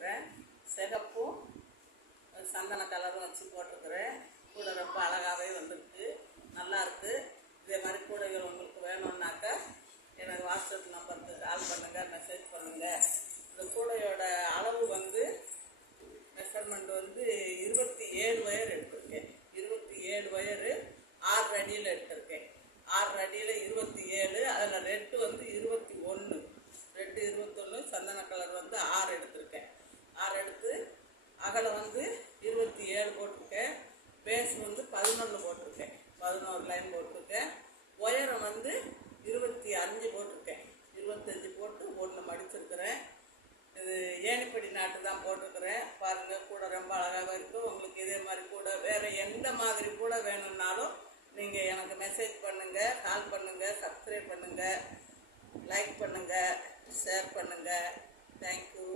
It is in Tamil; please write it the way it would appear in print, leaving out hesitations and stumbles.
போட்டிருக்கிறேன். சிகப்பும் சந்தன கலரும் வச்சு போட்டிருக்கிறேன். கூட ரொம்ப அழகாகவே வந்திருக்கு, நல்லாயிருக்கு. இதே மாதிரி கூடைகள் உங்களுக்கு வேணும்னாக்கா எனக்கு வாட்ஸ்அப் நம்பருக்கு கால் பண்ணுங்கள், மெசேஜ் பண்ணுங்கள். இந்த கூடையோட அளவு வந்து மெஷர்மெண்ட் வந்து 27 ஒயர் எடுத்திருக்கேன். 27 ஒயரு 6 அடியில் எடுத்திருக்கேன். 6 அடியில் 27, அதில் ரெட்டு வந்து 21, ரெட்டு 21, சந்தன கலர் வந்து 6 எடுத்திருக்கேன். 6 எடுத்து அகலம் வந்து 27 போட்டிருக்கேன். பேஸ் வந்து 11 போட்டிருக்கேன். 11 லைன் போட்டிருக்கேன். உயரம் வந்து 25 போட்டிருக்கேன். 25 போட்டு 1 மடிச்சிருக்கிறேன். இது ஏணிப்படி நாட்டு தான் போட்டிருக்கிறேன். பாருங்கள், கூட ரொம்ப அழகாக இருக்கும். உங்களுக்கு இதே மாதிரி கூட வேறு எந்த மாதிரி கூட வேணும்னாலும் நீங்கள் எனக்கு மெசேஜ் பண்ணுங்கள், கால் பண்ணுங்கள், சப்ஸ்கிரைப் பண்ணுங்கள், லைக் பண்ணுங்கள், ஷேர் பண்ணுங்கள். தேங்க்யூ.